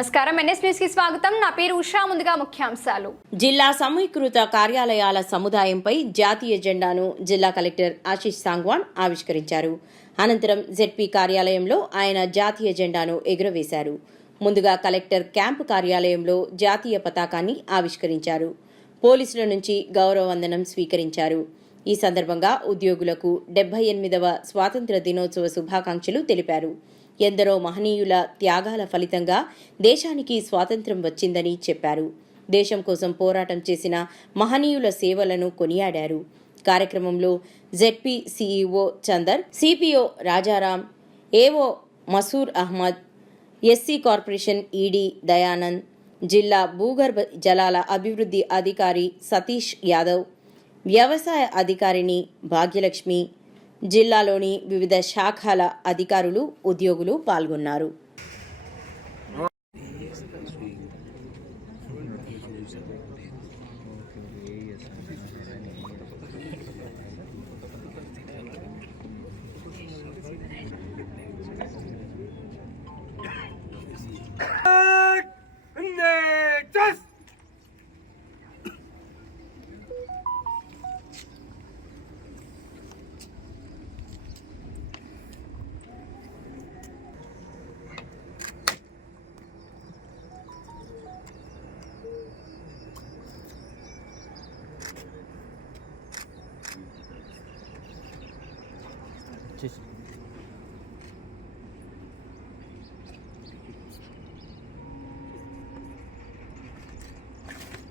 నమస్కారం. ఎన్ఎస్ స్వాగతం. నా పేరు ఉషా. ముందుగా ముఖ్యాంశాలు. జిల్లా సమీకృత కార్యాలయాల సముదాయంపై జాతీయ జెండాను జిల్లా కలెక్టర్ ఆశీష్ సాంగ్వాన్ ఆవిష్కరించారు. అనంతరం జెడ్పీ కార్యాలయంలో ఆయన జాతీయ జెండాను ఎగురవేశారు. ముందుగా కలెక్టర్ క్యాంపు కార్యాలయంలో జాతీయ పతాకాన్ని ఆవిష్కరించారు. పోలీసుల నుంచి గౌరవ వందనం స్వీకరించారు. ఈ సందర్భంగా ఉద్యోగులకు డెబ్బై ఎనిమిదవ స్వాతంత్ర దినోత్సవ శుభాకాంక్షలు తెలిపారు. ఎందరో మహనీయుల త్యాగాల ఫలితంగా దేశానికి స్వాతంత్ర్యం వచ్చిందని చెప్పారు. దేశం కోసం పోరాటం చేసిన మహనీయుల సేవలను కొనియాడారు. కార్యక్రమంలో ZP CEO Chandar CPO Rajaram AO Masur Ahmed SC corporation ED Dayanand జిల్లా భూగర్భ జలాల అభివృద్ధి అధికారి సతీష్ యాదవ్ వ్యవసాయ అధికారిని భాగ్యలక్ష్మి జిల్లాలోని వివిధ శాఖల అధికారులు ఉద్యోగులు పాల్గొన్నారు.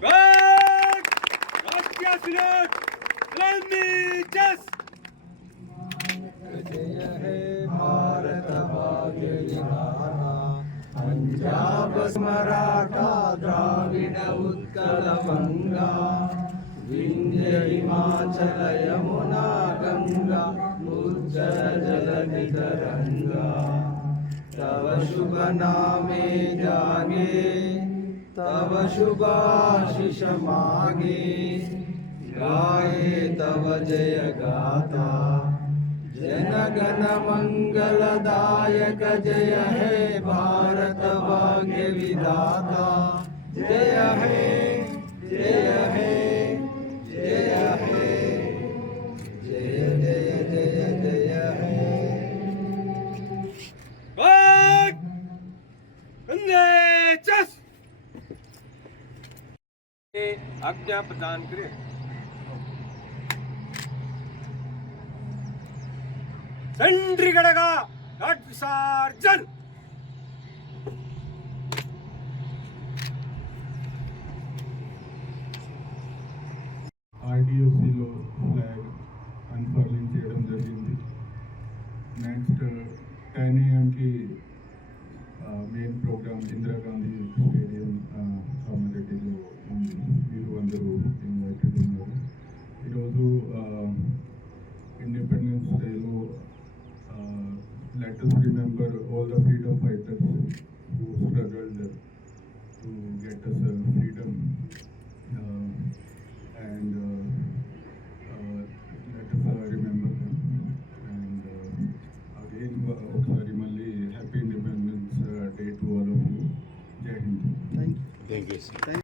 back! Gracias, señor! Let me just Punjab Maratha Dravid Utkal Ganga Vindhya Himachal Yamuna Ganga उज्जल जल तव शुभ नामे जागे, तव शुभ आशीष मागे। गाये तव जय गाता, जन गण मंगलदायक जय हे भारत भाग्य विधाता। जय हे जय हे। आज्ञा प्रदान करे चंडीगढ़ का घट विसर्जन ఆర్డీఓసీలో ఫ్లాగ్ అన్ఫర్లింగ్ చేయడం జరిగింది నెక్స్ట్ టెన్ ఏఎంకి మెయిన్ ప్రోగ్రామ్ ఇందిరాగాంధీ స్టేడియం కామారెడ్డిలో ఉంది అందరూ ఇక్కడ ఉన్నారు ఈరోజు ఇండిపెండెన్స్ డేలో let us remember all the freedom fighters who struggled to get us uh, freedom uh, and uh, uh, let us uh, remember them and uh, again ఒకసారి మళ్ళీ happy independence day to all of you Jai Hind thank you thank you